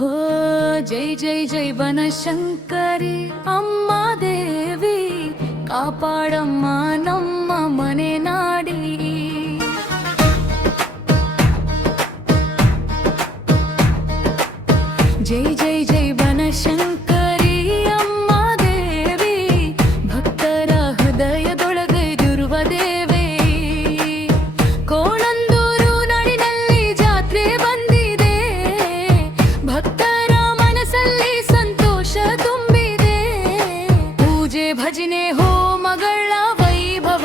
ಹೋ ಜೈ ಜೈ ಜೈ ಬನಶಂಕರಿ ಅಮ್ಮ ದೇವಿ ಕಾಪಾಡಮ್ಮ ನಮ್ಮ ಮನೆ ನಾಡಿ. ಜೈ ಜೈ ಜೈ ಬನಶಂಕರಿ ಅಮ್ಮ ದೇವಿ ಭಕ್ತರ ಹೃದಯದೊಳಗೈದಿರುವ ದೇವಿ. ಕೋಣಂದೂರು ನಾಡಿನಲ್ಲಿ ಜಾತ್ರೆ ಬಂದಿದೆ, ಭಕ್ತರ ಮನಸ್ಸಲ್ಲಿ ಸಂತೋಷ ತುಂಬಿದೆ. ಪೂಜೆ ಭಜನೆ ಹೋಮಗಳ ವೈಭವ,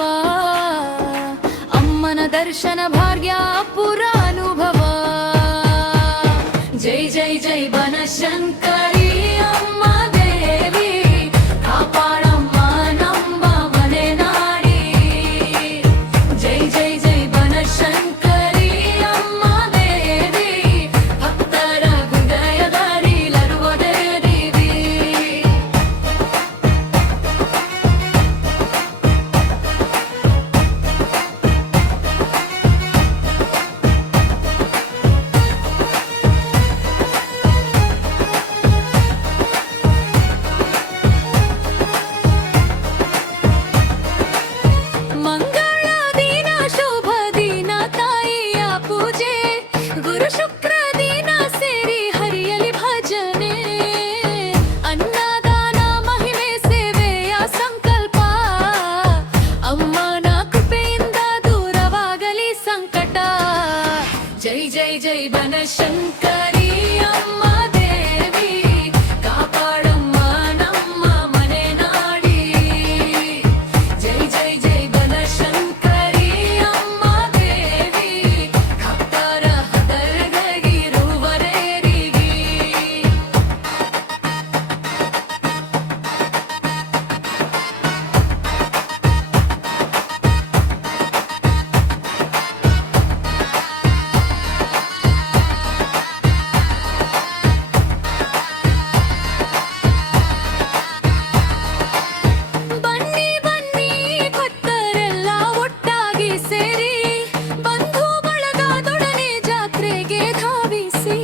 ಅಮ್ಮನ ದರ್ಶನ ಭಾಗ್ಯ ಪುರ ಅನುಭವ. ಜೈ ಜೈ ಜೈ ಬನಶಂಕರಿ ಅಮ್ಮ ದೇವಿ ಕಾಪಾಡಮ್ಮ ನಮ್ಮ ಮನೆ ನಾಡಿ. ಜೈ ಜೈ ಜೈ ಬನಶಂಕರಿ ಅಮ್ಮ ದೇವಿ ಭಕ್ತರ ಹೃದಯದಲ್ಲಿರುವ ದೇವಿ. ಮಂಗಳ ದಿನ ಶುಭ ದಿನ ತಾಯಿಯ ಪೂಜೆ, ಗುರು ಶುಕ್ರ ದಿನ ಸೇರಿ ಹರಿಯಲಿ ಭಜನೆ. ಅನ್ನದಾನ ಮಹಿಮೆ ಸೇವೆಯ ಸಂಕಲ್ಪ, ಅಮ್ಮನ ಕೃಪೆಯಿಂದ ದೂರವಾಗಲಿ ಸಂಕಟ. ಜೈ ಜೈ ಜೈ ಬನಶಂಕರಿ ಅಮ್ಮ ದೇವಿ ಕಾಪಾಡಮ್ಮ ನಮ್ಮ ಮನೆ ನಾಡಿ. ಜೈ ಜೈ ಜೈ ಬನಶಂಕರಿ ಅಮ್ಮ ದೇವಿ ಭಕ್ತರ ಹೃದಯದಲ್ಲಿರುವ ದೇವಿ. ಬನ್ನಿ ಬನ್ನಿ ಭಕ್ತರೆಲ್ಲ ಒಟ್ಟಾಗಿ ಸೇರಿ, ಬಂಧು ಬಳಗದೊಡನೆ ಜಾತ್ರೆಗೆ ಧಾವಿಸಿ.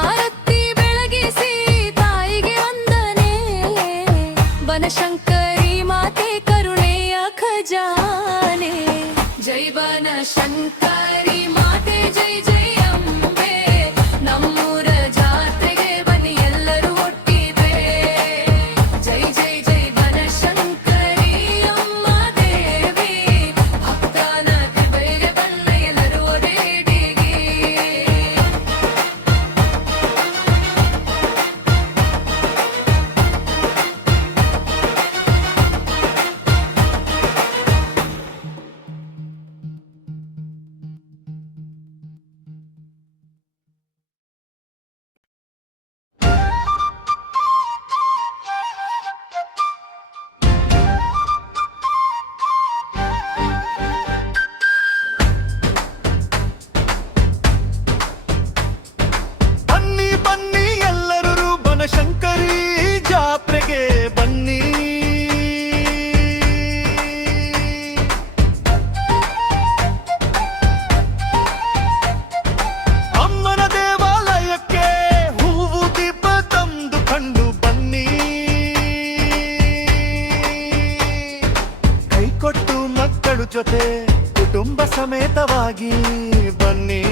ಆರತಿ ಬೆಳಗಿಸಿ ತಾಯಿಗೆ ವಂದನೆ, ಬನಶಂಕರಿ ಮಾತೆ ಕರುಣೆಯ ಖಜಾನೆ. ಜೈ ಬನಶಂಕರಿ ಮಾತೆ ಜೈ ಜೈ ಅಂಬೆ, ನಮ್ಮೂರ ಜಾತ್ರೆಗೆ ಬನ್ನಿ ಎಲ್ಲರೂ ಒಟ್ಟಿದೆ. ಜೈ ಜೈ ಜೈ ಬನಶಂಕರಿ ಅಮ್ಮ ದೇವಿ ಭಕ್ತನ ಕೃಪೆಗೆ ಬನ್ನ ಎಲ್ಲರೂ ಒಡೆಡಿಗೆ. ಬನ್ನಿ ಬನ್ನಿ ಎಲ್ಲರೂ ಬನಶಂಕರಿ ಜಾತ್ರೆಗೆ ಬನ್ನಿ. ಅಮ್ಮನ ದೇವಾಲಯಕ್ಕೆ ಹೂವು ದೀಪ ತಂದು ಕಂಡು ಬನ್ನಿ. ಕೈ ಕೊಟ್ಟು ಮಕ್ಕಳು ಜೊತೆ ಕುಟುಂಬ ಸಮೇತವಾಗಿ ಬನ್ನಿ.